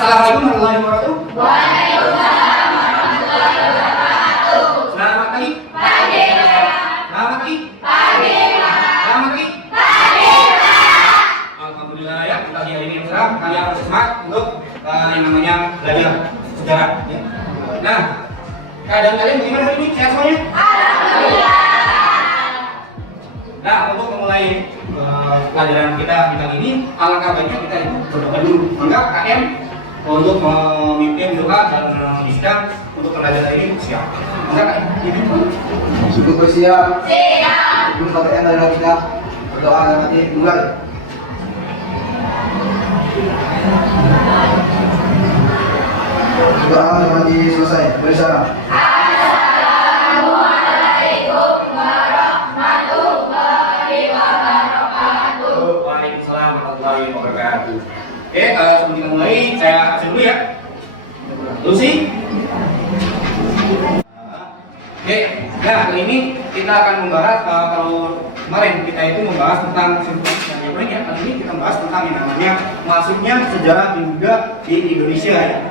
Assalamualaikum warahmatullahi wabarakatuh. Waalaikumsalam warahmatullahi wabarakatuh. Selamat pagi. Pagi. Selamat pagi. Pagi. Selamat pagi. Pagi. Alhamdulillah ya, kita hari ini cerah. Kalian harus semangat untuk yang namanya belajar sejarah. Ya. Nah, keadaan kalian bagaimana hari ini? Sehat semuanya? Alhamdulillah. Nah, untuk memulai pelajaran kita di kali ini, alangkah baiknya kita berdoa dulu. Maka KM untuk memimpin doa dan bisa untuk pelajaran ini siap. Maka KM Cukup bersiap. Siap. Sebelum KPM adalah kita berdoa dan mati mulai. Doa dan mati selesai. Bersama. Assalamualaikum warahmatullahi wabarakatuh. Waalaikumsalam warahmatullahi wabarakatuh. Oke, sebelum kita mulai, saya absen dulu ya. Lucy. Oke, nah kali ini kita akan membahas kalau kemarin kita itu membahas tentang ya, kali ini kita membahas tentang yang namanya masuknya sejarah Hindu di Indonesia ya.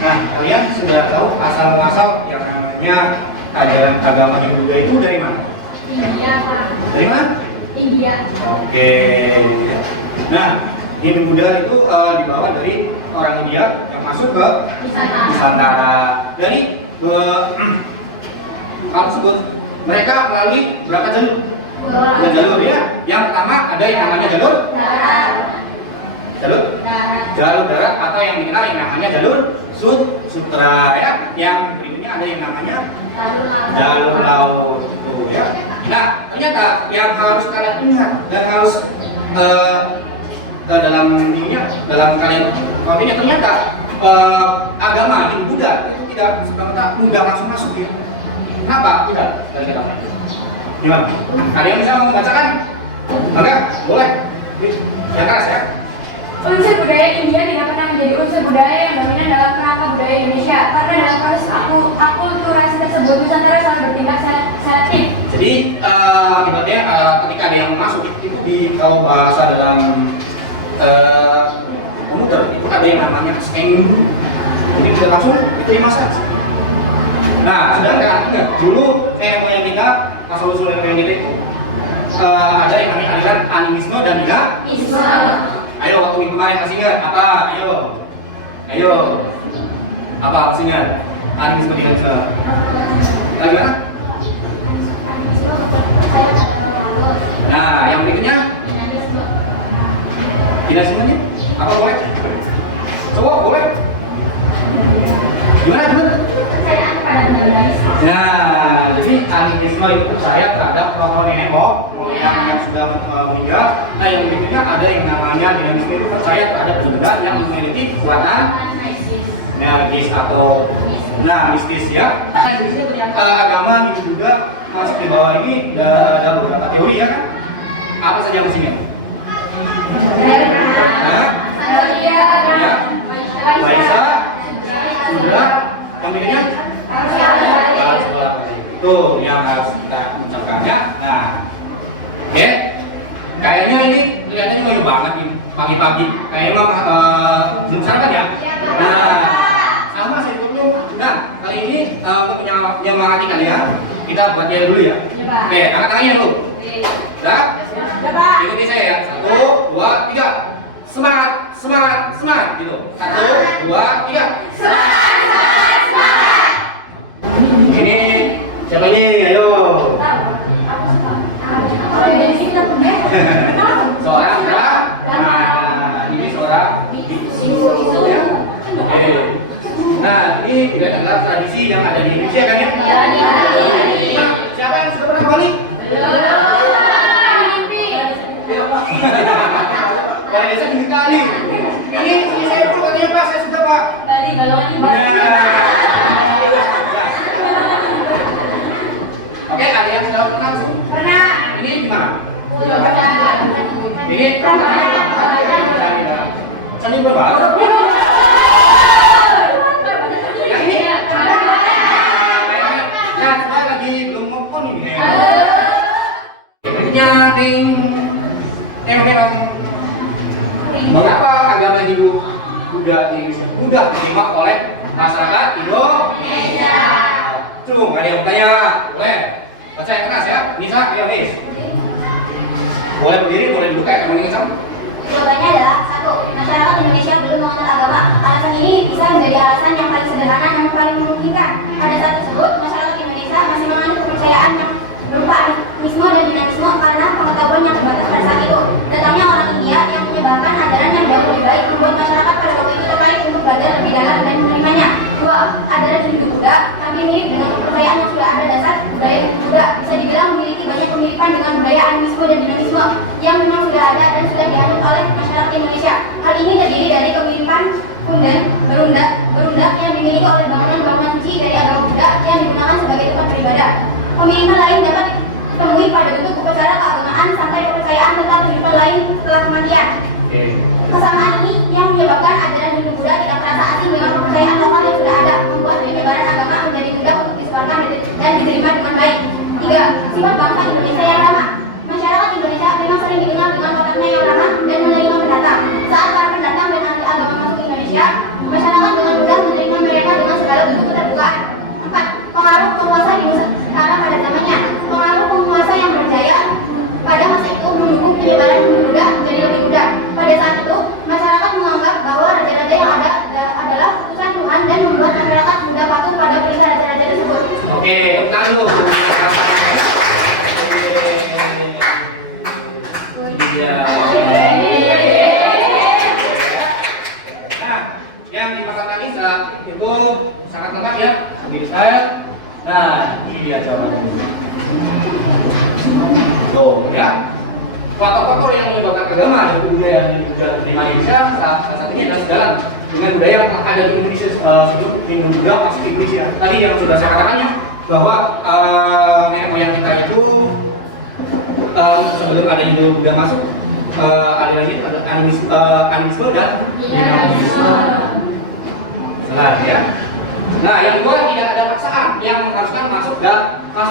Nah, kalian sudah tahu asal-muasal yang namanya ajaran agama Hindu itu dari mana? India, Pak. Dari mana? India. Oke. Nah, Hindu Buddha itu dibawa dari orang India yang masuk ke Nusantara. Dari hal tersebut mereka melalui berapa jalur? Dua jalur ya. Yang pertama ada yang namanya jalur darat atau yang dikenal yang namanya jalur sutra ya. Yang berikutnya ada yang namanya jalur laut ya. Nah, ternyata yang harus kalian ingat dan harus dalam kalian ini ternyata agama Hindu Buddha itu tidak serta-merta mudah langsung masuk ya. Kenapa? Tidak. Gimana? Kalian bisa membacakan? Enggak? Boleh. Yang keras ya. Unsur budaya India tidak pernah menjadi unsur budaya yang dominan dalam kerangka budaya Indonesia karena dalam proses akulturasi tersebut Nusantara selalu bertindak selektif. Jadi akibatnya ketika ada yang masuk itu di kalau bahasa dalam komputer itu ada yang namanya scanning dulu. Jadi tidak langsung itu dimasak. Nah, sedangkan ingat dulu yang kita asal-usul yang kita itu ada yang namanya aliran animisme dan juga Islam. Ayo waktu minggu kemarin masih ingat apa? Ayo apa masih ingat? Animisme dan Islam. Bagaimana? Nah, yang berikutnya tidak semuanya? Apa boleh? Coba boleh? Gimana? Nah, jadi animisme itu percaya terhadap tokoh nenek moyang yang sudah meninggal. Nah, yang berikutnya ada yang namanya dinamisme itu percaya terhadap benda yang memiliki kekuatan magis atau mistis ya. Nah, di sini ternyata agama Hindu juga masuk di bawah ini ada beberapa teori ya kan? Apa saja mesinnya? Waisa, Sudra, yang berikutnya itu yang harus kita ucapkannya. Nah, oke, kayaknya ini kelihatannya banyak banget ini pagi-pagi. Kayaknya belum sarapan ya. Nah, sama saya dulu. Nah, kali ini untuk menyemangati kalian, kita buat dia dulu ya. Oke, angkat tangannya dulu. Sudah? Ikuti saya ya. 1, 2, 3. Semangat, semangat, semangat gitu. 1, 2, 3. Ini siapa ini? Ayo. Seorang nah ini seorang bisu ya. Oke. Nah ini juga adalah tradisi yang ada di Indonesia kan ya? Siapa yang sudah pernah apa nih? Balai desa tinggi kali. Ini saya pun katanya Pak, saya sudah Pak. Bali, balongan Bali. Oke, ada yang sudah pernah? Pernah. Ini gimana? Pernah. Ini pernah. Seni berapa? Yang ini? Ya, saya lagi belum ngomong ini. Berikutnya, ting. Mengapa agama Hindu Buddha diterima oleh masyarakat Indonesia? Tunggu, ada yang bertanya? Boleh? Baca yang keras ya. Nisa, ayo Nis. Boleh berdiri, boleh duduk kayak kamu ingin sama? Jawabannya adalah 1. Masyarakat Indonesia belum mengenal agama. Alasan ini bisa menjadi alasan yang paling sederhana dan paling memungkinkan. Pada saat tersebut, masyarakat Indonesia masih menganut kepercayaan yang berupa animisme dan dinamisme karena pengetahuan yang terbatas pada saat itu. Datangnya orang India yang menyebarkan ajaran yang jauh lebih baik membuat masyarakat pada waktu itu tertarik untuk belajar lebih dalam dan menerimanya. 2. Ajaran Hindu Buddha hampir mirip dengan kepercayaan yang sudah ada dasar budaya Buddha. Bisa dibilang memiliki banyak kemiripan dengan budaya animisme dan dinamisme yang memang sudah ada dan sudah dianut oleh masyarakat Indonesia. Hal ini terdiri dari kemiripan punden, berundak yang dimiliki oleh bangunan-bangunan suci dari agama Buddha yang digunakan sebagai tempat beribadah. Pemilihan lain dapat ditemui pada bentuk upacara keagamaan sampai kepercayaan tentang kehidupan lain setelah kematian. Kesamaan ini yang menyebabkan ajaran Hindu Buddha tidak terasa asing dengan kepercayaan lokal yang sudah ada, membuat penyebaran agama menjadi mudah untuk disebarkan dan diterima dengan baik. 3. Sifat bangsa Indonesia yang ramah. Masyarakat Indonesia memang sering dikenal dengan wataknya yang ramah dan menerima pendatang. Saat para pendatang dan ahli agama masuk ke Indonesia, masyarakat dengan mudah menerima mereka dengan segala bentuk keterbukaan. 4. Pengaruh penguasa di Nusantara pada zamannya. Pengaruh penguasa yang berjaya pada masa itu mendukung penyebaran Hindu Buddha menjadi lebih mudah. Pada saat itu, masyarakat menganggap bahwa raja-raja yang ada adalah putusan Tuhan dan membuat masyarakat mudah patuh pada perintah raja-raja tersebut. Oke, tenang dulu. Iya. Nah, yang dimaksud Nisa itu sangat lengkap ya. Begini saya. Nah, ini dia jawabannya. Tuh, ya. Faktor-faktor yang menyebabkan agama dan budaya yang di Indonesia salah satunya adalah sejalan dengan budaya yang ada di Indonesia sebelum Hindu Buddha masuk ke Indonesia. Tadi yang sudah saya katakannya bahwa nenek moyang kita itu sebelum ada Hindu Buddha masuk aliran itu ada animisme dan dinamisme. Salah ya. Nah, yang kedua tidak ada paksaan yang mengharuskan masuk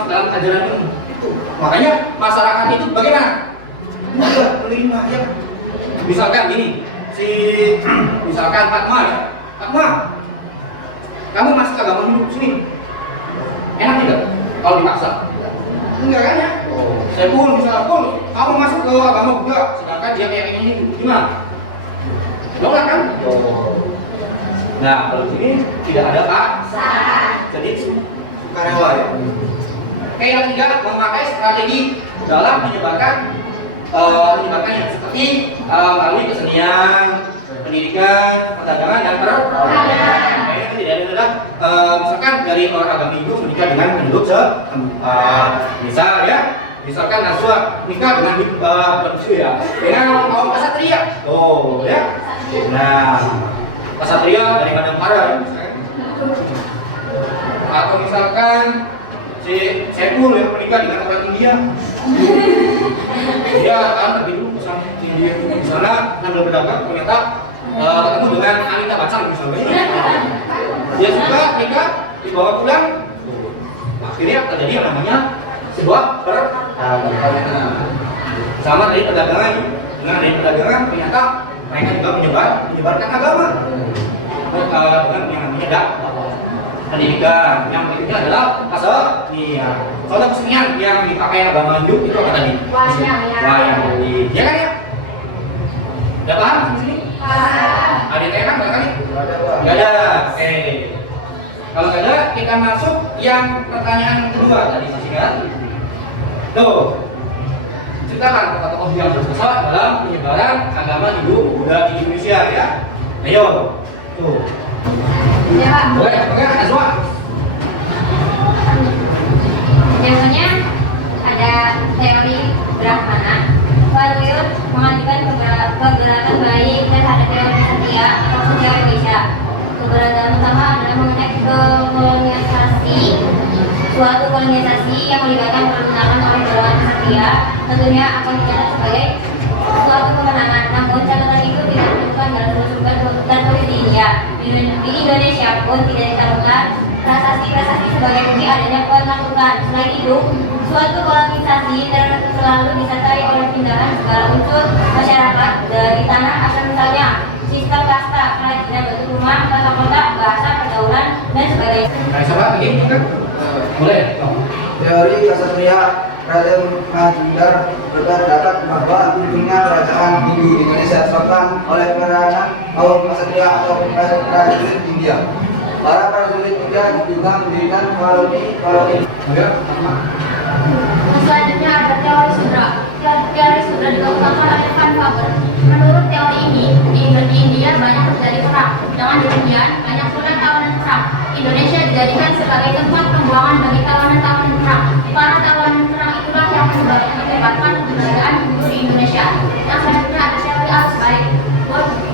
dalam ajaran ini. Makanya masyarakat itu bagaimana? Mudah menerima ya. Misalkan gini, misalkan Fatma ya. Fatma, kamu masuk agama Hindu sini. Enak tidak kalau dipaksa? Enggak kan ya? Saya pun bisa pun kamu masuk ke agama Buddha, sedangkan dia kayak ini gimana? Nolak kan? Nah, kalau di sini tidak ada paksa. Jadi sukarela ya. Oke, yang ketiga memakai strategi dalam menyebarkannya seperti melalui kesenian, pendidikan, perdagangan dan perdagangan. Yang tidak adalah misalkan dari orang agama Hindu menikah dengan penduduk misal ya, misalkan Naswa nikah dengan dengan kaum kesatria. Oh ya. Nah, kesatria dari Madangkara ya, atau misalkan si Sepul yang menikah dengan orang India. Dia akan pergi dulu ke sana India di sana sambil berdagang ternyata ketemu dengan Anita Bachchan misalnya. Dia suka nikah dibawa pulang. Akhirnya terjadi yang namanya sebuah perdagangan. Sama dari perdagangan dengan dari perdagangan ternyata mereka juga menyebarkan agama dengan yang namanya dakwah. Pendidikan yang berikutnya adalah kesenian. Contoh kesenian yang dipakai agama Hindu itu apa tadi? Wayang. Ya kan ya? Udah paham di sini? Ada yang tanya nggak kali? Nggak ada. Oke. Kalau nggak ada, kita masuk yang pertanyaan kedua tadi masih kan? Tuh. Ceritakan tokoh-tokoh yang berjasa dalam penyebaran agama Hindu Buddha di Indonesia ya. Ayo. Tuh. Ya, Boleh, ada semua. biasanya ada teori Brahmana. Fadil mengajukan keberatan baik terhadap teori Satya atau teori Vaishya. Keberatan pertama adalah mengenai kolonisasi. Suatu kolonisasi yang melibatkan pertunakan oleh golongan Satya tentunya akan dicatat sebagai suatu kemenangan. Namun catatan itu tidak ditentukan dalam sumber tertulis di India. Di Indonesia pun tidak dicantumkan prasasti sebagai bukti adanya penaklukan. Selain itu, suatu kolonisasi selalu disertai oleh pindahan segala unsur masyarakat dari tanah asal, misalnya sistem kasta, kerajinan batu rumah, tata kota, bahasa, pergaulan, dan sebagainya. Nah, coba lagi, boleh. Teori Ksatria Raden Majumdar berpendapat bahwa tingginya kerajaan Hindu di Indonesia disebabkan oleh peranan kaum ksatria atau prajurit India. Para prajurit India juga mendirikan koloni. Selanjutnya ada teori sudra. Teori sudra dikembangkan oleh Van Faber. Menurut teori ini, di India banyak terjadi perang. Dengan demikian, banyak pula tawanan perang. Indonesia dijadikan sebagai tempat pembuangan bagi tawanan-tawanan perang. Para tawanan perang itulah yang menyebabkan keberadaan Hindu di Indonesia. Yang selanjutnya ada teori arus balik.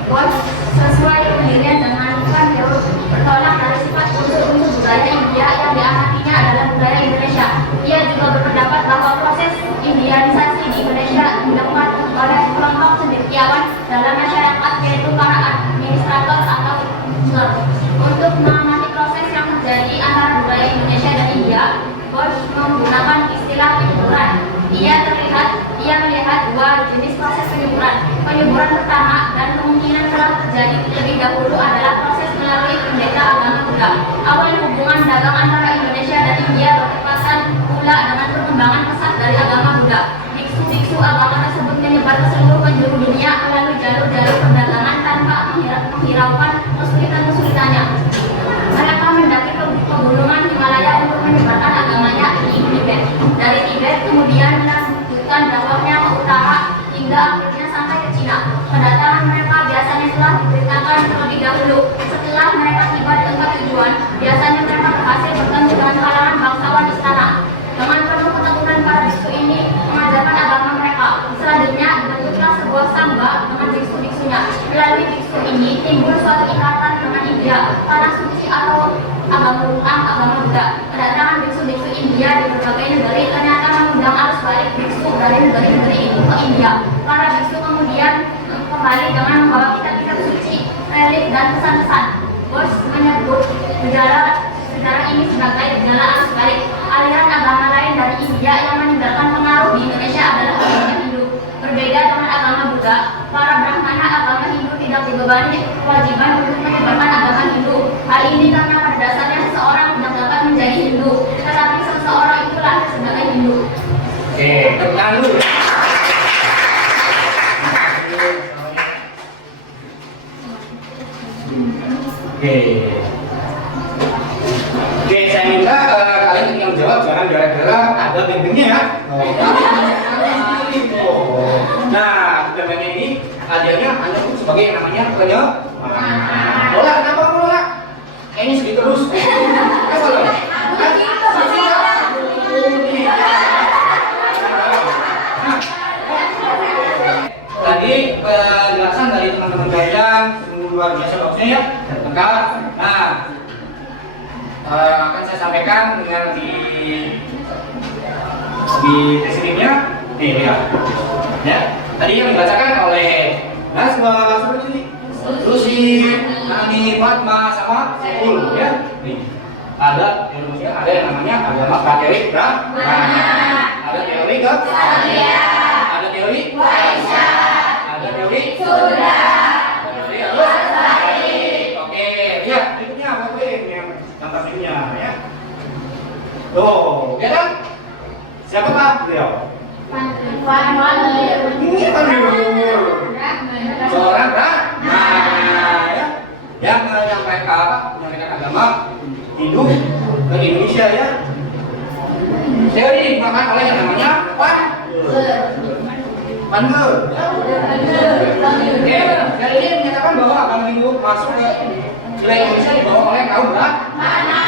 Bos sesuai pendirian dengan Van Faber bertolak dari sifat unsur-unsur budaya India yang diamatinya adalah budaya Indonesia. Ia juga berpendapat bahwa proses Indianisasi di Indonesia dilakukan oleh kelompok cendekiawan dalam masyarakat, yaitu para administrator atau ruler. Untuk mengamati proses yang terjadi antara budaya Indonesia dan India, Bosch menggunakan istilah penyuburan. Ia melihat dua jenis proses penyuburan. Penyuburan pertama dan kemungkinan telah terjadi lebih dahulu adalah proses melalui pendeta agama Buddha. Awal hubungan dagang antara Indonesia dan India bertepatan pula dengan perkembangan pesat dari agama Buddha. Biksu-biksu agama tersebut menyebar ke seluruh penjuru dunia melalui jalur-jalur perdagangan tanpa menghiraukan kesulitan-kesulitannya. Mereka mendaki pegunungan Himalaya untuk menyebarkan agamanya di Tibet. Dari Tibet kemudian melanjutkan dakwahnya ke utara hingga akhirnya sampai ke Cina. Kedatangan mereka biasanya telah diberitakan terlebih dahulu. Setelah mereka tiba di tempat tujuan, biasanya mereka berhasil bertemu dengan kalangan bangsawan istana. Dengan penuh ketekunan para biksu ini mengajarkan agama mereka. Selanjutnya dibentuklah sebuah sangga dengan biksu-biksunya. Melalui biksu ini timbul suatu ikatan dengan India, tanah suci atau agama Buddha. Kedatangan biksu-biksu India di berbagai negeri ternyata mengundang arus balik biksu dari negeri-negeri itu ke India. Para biksu kemudian kembali dengan membawa kitab-kitab suci, relik, dan pesan-pesan. Bosch menyebut sejarah ini sebagai gejala arus balik. Aliran agama lain dari India yang meninggalkan pengaruh di Indonesia adalah agama Hindu. Berbeda dengan agama Buddha, para Brahmana agama Hindu tidak dibebani kewajiban untuk menyebarkan agama Hindu. Hal ini karena pada dasarnya seseorang tidak dapat menjadi Hindu, tetapi seseorang itu lahir sebagai Hindu. Oke, tepuk tangan dulu. Oke, saya minta kalian yang menjawab jangan gara-gara ada bembengnya ya. Nah, bembengnya ini hadiahnya hanya sebagai yang namanya penyemangat. Bola, kenapa bola? Kayaknya sedih terus. Apa lo? Tadi penjelasan dari teman-teman kalian luar biasa bagusnya ya, lengkap. Nah, akan saya sampaikan dengan di deskripsinya. Nih ya. Ya, tadi yang dibacakan oleh Nasma, Lucy, Nani, Fatma, sama Sepul ya. Nih. Ada yang namanya agama prateori ada teori ada teori ada teori Sudra. Oke, lihat berikutnya apa yang contoh berikutnya ya. Tuh, ya kan? Siapa Pak? Beliau. Ini pendur. Seorang ya, yang menyampaikan agama Hindu ke Indonesia ya. Teori dikembangkan oleh yang namanya Pandur. Oke, dan ini menyatakan bahwa agama Hindu masuk ke wilayah Indonesia dibawa oleh kaum Brahmana.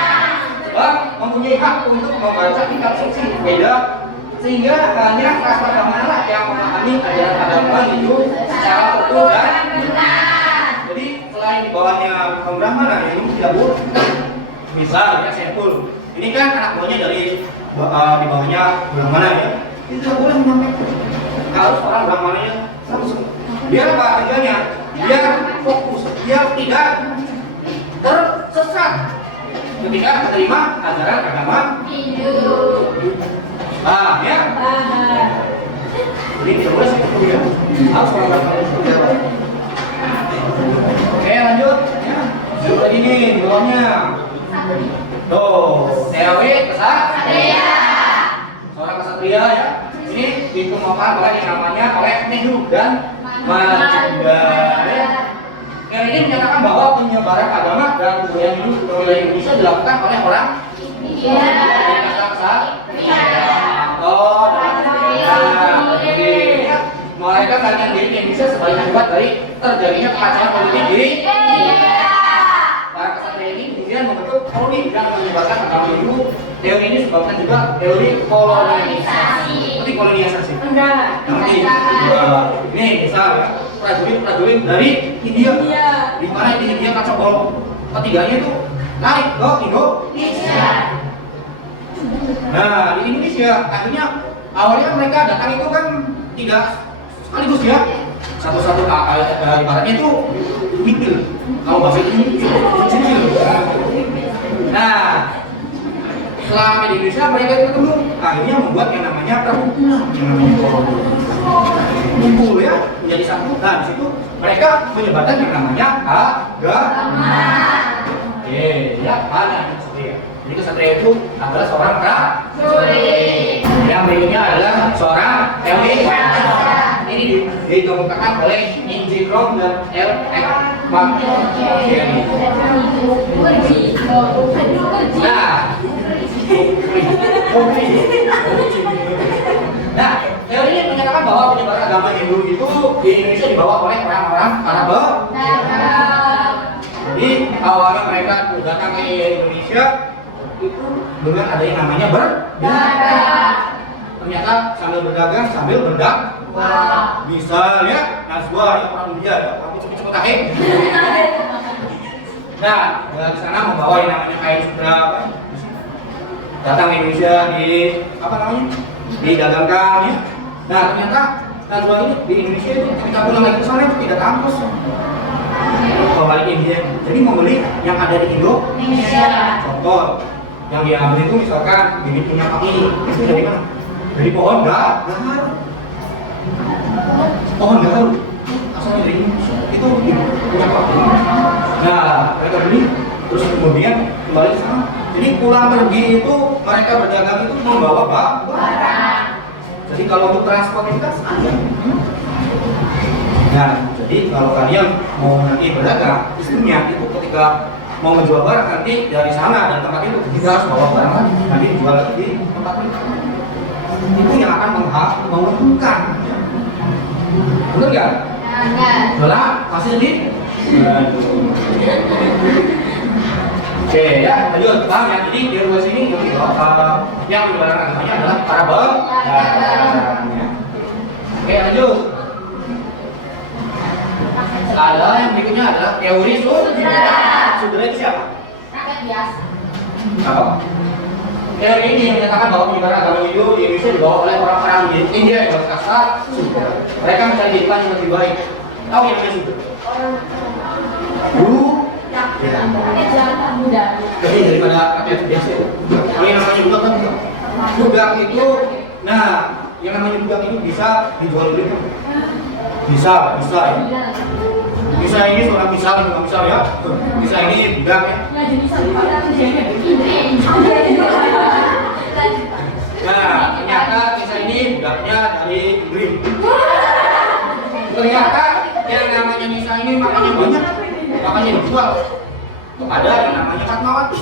Sebab mempunyai hak untuk membaca kitab suci Veda sehingga hanya kelas agama lah yang memahami ajaran agama itu secara utuh dan benar. Jadi selain di bawahnya kaum Brahmana yang ini tidak boleh. Misalnya Saiful, ini kan anak buahnya dari di bawahnya Brahmana ya. Itu tidak boleh menyampaikan. Harus orang Brahmananya langsung. Biar apa tujuannya? Biar fokus, biar tidak tersesat ketika menerima ajaran agama Hindu. Ya. Jadi tidak boleh seperti itu ya. Harus orang Brahmana. Oke, lanjut. Ya. Lanjut lagi nih di bawahnya. Tuh, teori kesatria. Seorang kesatria ya. Ini dikemukakan oleh yang namanya oleh Nehru dan Majumdar. Yang ini menyatakan bahwa penyebaran agama dan budaya Hindu ke wilayah Indonesia dilakukan oleh orang India. Mereka melarikan diri ke Indonesia sebagai akibat dari terjadinya kekacauan politik di para kesatria ini kemudian membentuk koloni dan menyebarkan agama Hindu. Teori ini sebabkan juga teori kolonialisasi. Seperti kolonialisasi. Nanti ini misal ya, prajurit dari India. Di mana di India kacau balau. Ketiganya itu naik ke Indonesia. Nah di Indonesia akhirnya awalnya mereka datang itu kan tidak sekaligus ya. Satu-satu ibaratnya itu mikil. Kalau bahasa ini kecil. Nah selama di Indonesia mereka itu ketemu, akhirnya membuat yang namanya perkumpulan, yang namanya kumpul ya menjadi satu. Nah di situ mereka menyebarkan yang namanya agama. Oke, ya ada kesatria. Jadi kesatria itu adalah seorang prajurit. Yang berikutnya adalah seorang teori. Ini dikemukakan oleh Inji Krom dan L.X. Machiavelli. Nah, teori ini menyatakan bahwa penyebaran agama Hindu itu di Indonesia dibawa oleh orang-orang Arab. Jadi awalnya mereka datang ke Indonesia itu dengan ada yang namanya berdagang. Ternyata sambil berdagang sambil berdakwah. Bisa ya, Nazwa ya orang India ya, aku cepet-cepet aja. Nah, dari sana membawa yang namanya kain sutra datang ke Indonesia di apa namanya? Didagangkan ya. Nah, ternyata Nazwa ini di Indonesia itu ketika pulang lagi ke sana itu tidak kampus. Kembali ke India. Jadi membeli yang ada di Indonesia. Contoh, yang diambil itu misalkan bibit minyak wangi itu dari mana? Dari pohon gahar. Pohon gahar asalnya dari itu minyak wangi. Nah, mereka beli terus kemudian kembali ke sana. Jadi pulang pergi itu mereka berdagang itu membawa barang. Jadi kalau untuk transportasi ada. Nah, jadi kalau kalian mau nanti berdagang, istrinya itu ketika mau menjual barang nanti dari sana dan tempat itu kita harus bawa barang nanti dijual lagi di tempat itu. Itu yang akan menguntungkan. Betul nggak? Betul. Masih sedih? Oke ya, lanjut. Paham ya? Jadi di luar sini yang menyebarkan agamanya adalah para pedagang. Oke, lanjut. Ada yang berikutnya adalah teori sudra. Sudra itu siapa? Rakyat biasa. Apa? Teori ini menyatakan bahwa penyebaran agama Hindu di Indonesia dibawa oleh orang-orang India yang berkasta sudra. Mereka mencari kehidupan yang lebih baik. Tahu yang namanya sudra? Lebih daripada rakyat biasa. Kalau yang namanya budak kan budak itu, nah yang namanya budak itu bisa dijual beli. Bisa ya. Bisa ini seorang misal ya. Bisa ini budak ya. Nah, ternyata bisa ini budaknya dari Inggris. Ternyata yang namanya Nisa ini makanya banyak, makanya dijual kepada yang namanya Fatmawati.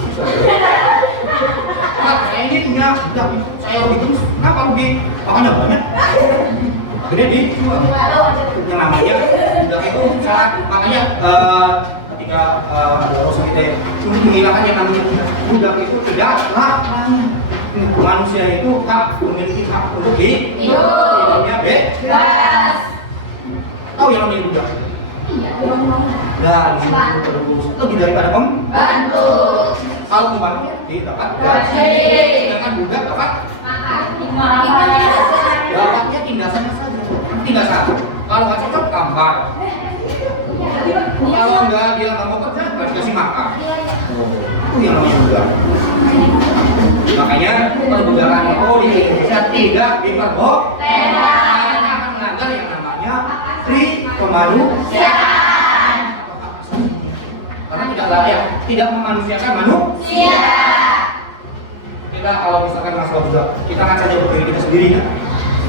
Nah, saya ini punya budak, saya rugi terus, kenapa rugi? Makanya banyak. Akhirnya dijual. Yang namanya budak itu sangat, makanya ketika ada Rasul kita untuk menghilangkan yang namanya budak itu tidak larang. manusia itu memiliki hak untuk hidupnya bebas. Tahu yang namanya budak? Dan terus lebih daripada pembantu. Kalau pembantu dapat gaji, sedangkan budak dapat dapatnya tindasannya saja. Tindasan. Kalau nggak cocok gambar. Kalau nggak dia nggak mau kerja, nggak dikasih makan. Itu yang namanya budak. Makanya perbudakan itu di Indonesia tidak diperbolehkan karena akan melanggar yang namanya kemanusiaan. Karena tidak layak, tidak memanusiakan manusia. Kita kalau misalkan masalah budak, kita akan saja berdiri kita sendiri kan.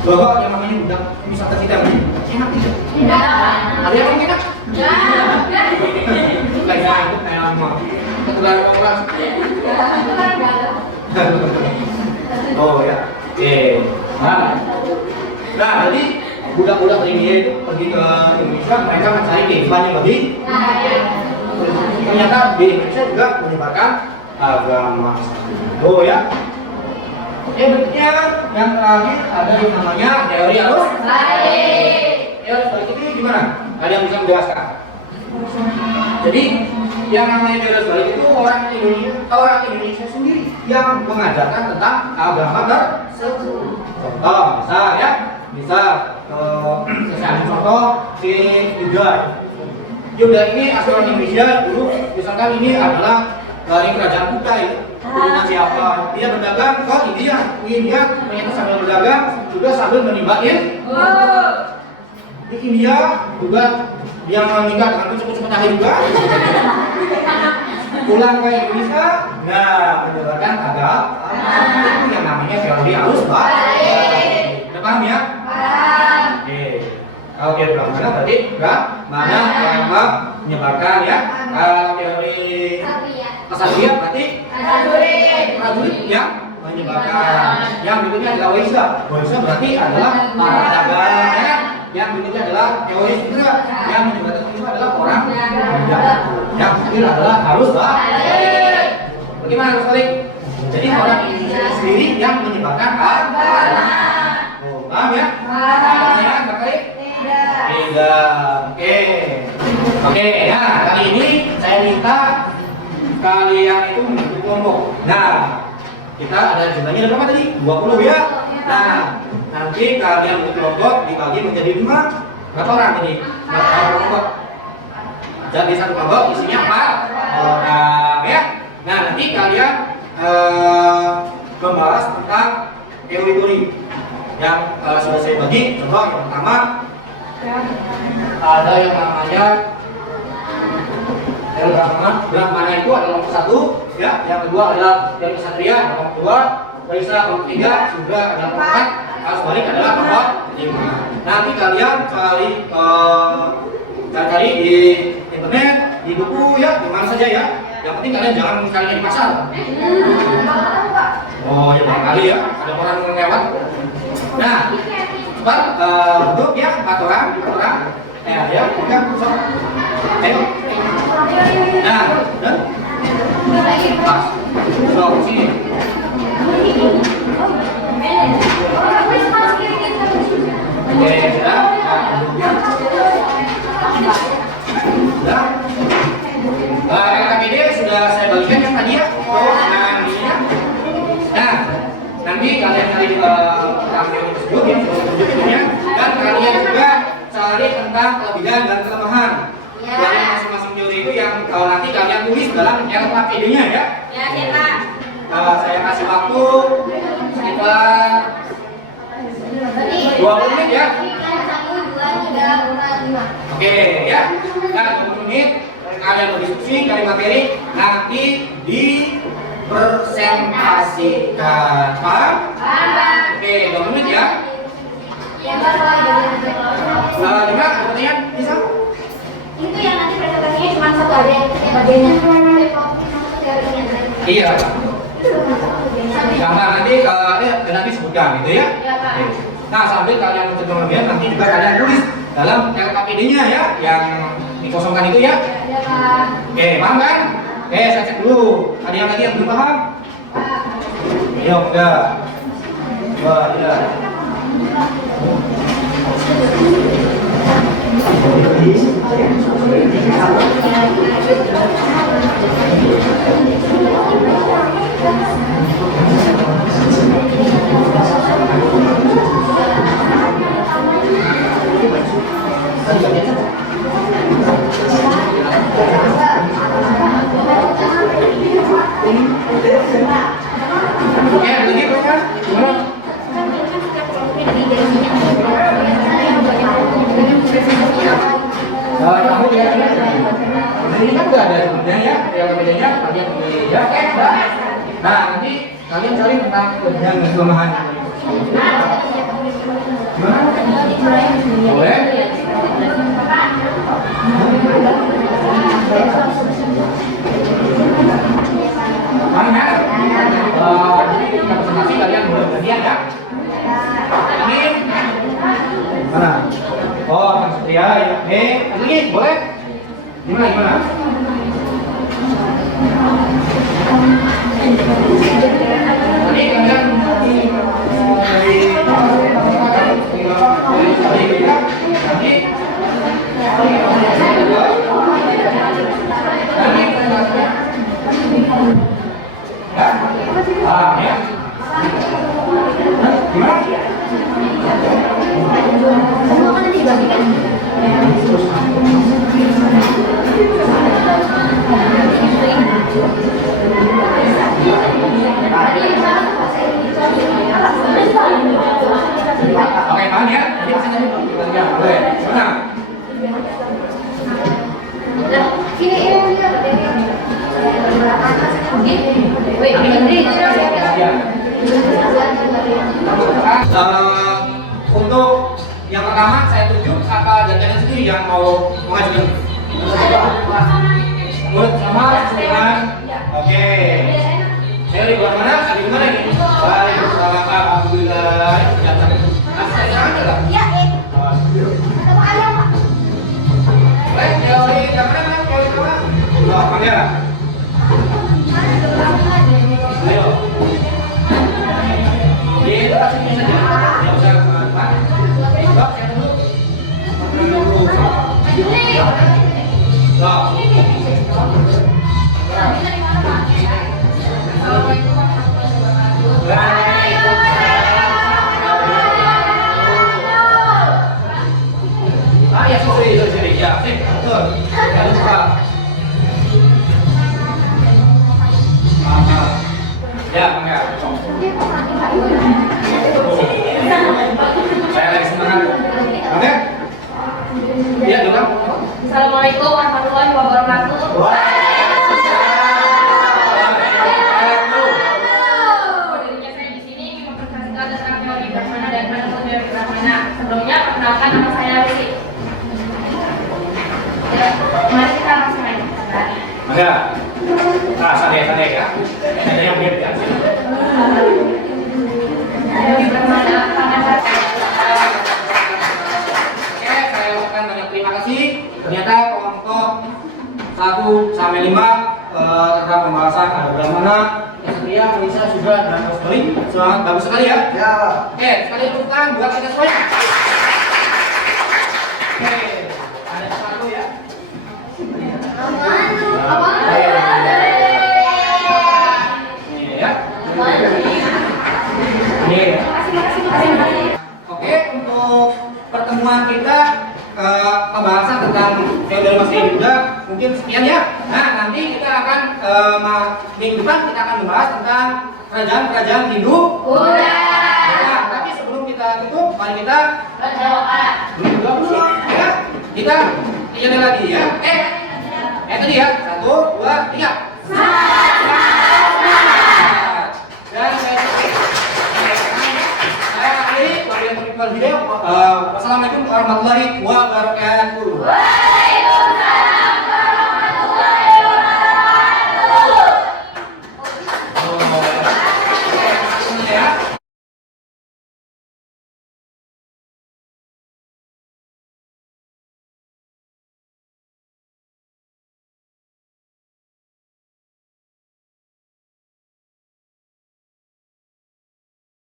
Bahwa yang namanya budak, misalkan kita enak tidak? Tidak. Ada yang enak? Tidak. Kayak itu kayak lama. Ketular kelas. Oh ya. Oke. Nah, jadi budak-budak ini pergi ke Indonesia, mereka mencari kehidupan yang lebih. Ternyata di Indonesia juga menyebarkan agama. Oh ya. Berikutnya yang terakhir ada yang namanya teori arus balik. Teori balik itu gimana? Ada yang bisa menjelaskan? Jadi yang namanya teori arus balik itu orang Indonesia sendiri yang mengajarkan tentang agama tersebut. Contoh, misal saya contoh si Yuda ini asal orang Indonesia dulu, misalkan ini adalah dari kerajaan Kutai. Punya siapa? Dia berdagang ke India. Ternyata sambil berdagang juga sambil menimba ilmu. Di India juga dia menikah dengan kucing-kucing matahari juga. Pulang ke Indonesia, menyebarkan agama. Itu yang namanya teori arus balik. Udah paham ya? Paham. Kalau teori mana berarti mana yang menyebarkan ya? Teori kesatria berarti prajurit yang menyebarkan. Yang berikutnya adalah Waisa. Waisa berarti adalah para pedagang ya. Yang berikutnya adalah teori juga. Yang menyebarkan itu adalah orang yang terakhir adalah arus balik. Bagaimana arus balik? Jadi orang Indonesia sendiri yang menyebarkan agama. Paham ya? Paham. Terkait? Tidak. Oke. Ya kali ini saya minta kalian itu membentuk kelompok. Nah, kita ada jumlahnya berapa tadi? 20 ya. Nah, nanti kalian membentuk kelompok dibagi menjadi 5. Berapa orang tadi? 4 kelompok. Jadi satu kelompok isinya 4 orang ya. Nah, nanti kalian membahas tentang teori-teori yang sudah saya bagi. Contoh yang pertama ada yang namanya Brahmana itu adalah kelompok 1 ya. Yang kedua adalah dari Ksatria kelompok 2, Waisa kelompok 3, Sudra adalah kelompok 4, arus balik adalah kelompok 5. Nanti kalian cari di internet, di buku ya, di mana saja ya. Yang penting kalian jangan mencarinya di pasar. Oh ya barangkali ya, ada orang lewat. Nah, cepat bentuk ya 4 orang. Ya, udah, so. Ayo. Nah, dan pas. So, sini. Oke, sudah. Sudah. KKPD sudah saya bagikan yang tadi ya. Nah, nanti kalian cari tampil tersebut ya, tunjuk-tunjuknya, dan kalian juga cari tentang kelebihan dan kelemahan dari masing-masing teori itu yang nanti kalian tulis dalam LKPD-nya ya. Ya, siapa? Saya kasih waktu sekitar 20 menit ya. 1, 2, 3, 4, 5. Oke ya. Nah, 20 menit kalian berdiskusi, kalian materi, nanti dipresentasikan. Paham? Oke, 20 menit ya. Dengar pertanyaan bisa? Itu yang nanti presentasinya cuma satu ada yang bagiannya. Iya. Gambar nanti nanti sebutkan gitu ya. Oke. Nah, sambil kalian mencoba kelebihan, nanti juga kalian tulis dalam LKPD-nya ya, yang dikosongkan itu ya. Oke, paham kan? Oke, saya cek dulu. Ada yang lagi yang belum paham? Ayo, ya. Wah, ya. Oke, lagi banyak. Gimana? Kamu juga ini kan nggak ada sebenarnya ya, yang bedanya kalian pilih ya. Nah, nanti kalian cari tentang kelebihan dan kelemahan. Boleh? Mana? Jadi kita presentasi kalian boleh berdiam ya. Ini mana? Oh, akan setia ya. Lagi boleh? Gimana? Tadi kalian Oke, paham ya? Jadi masih tadi boleh. Mana? Untuk yang pertama saya tunjuk apa dan kalian sendiri yang mau mengajukan. Menurut sama dengan oke. Saya di mana? Di mana ini? Baik, alhamdulillah. Saya aja lah. Ya, ketemu ayam, Pak. Baik, teori yang mana? Teori apa? Oh, kamera. Ayo. Di tempat sini saja. Ya usah Pak. Pak, saya dulu. Ya, sorry. Ya, sip, betul. Jangan lupa. Ya, enggak. Saya lagi semangat. Oke? Iya, dulu. Assalamualaikum warahmatullahi wabarakatuh. Berdirinya saya di sini ingin mempresentasikan tentang teori Brahmana dan penemu teori Brahmana. Sebelumnya perkenalkan nama saya Risi. Mari kita langsung main. Maka, santai ya. Ada yang beda ya. Teori Brahmana sangat Saya ucapkan banyak terima kasih. Ternyata kelompok 1 sampai 5 tentang pembahasan ada Brahmana, Ksatria, Manisha, Sudra, dan Kostori. Semangat, bagus sekali ya. Ya, Pak. Oke, sekali tepuk tangan buat kita semuanya. Oke, ada satu ya. Ini ya. Ini ya. Oke, untuk pertemuan kita pembahasan tentang teori Mas juga mungkin sekian ya. Nah, nanti kita akan minggu depan kita akan membahas tentang kerajaan-kerajaan Hindu. Nah, tapi sebelum kita tutup, mari kita berdoa. ya. Kita lihat lagi ya. Tadi ya. 1, 2, 3. Dan saya akhiri video. Wassalamualaikum warahmatullahi wabarakatuh.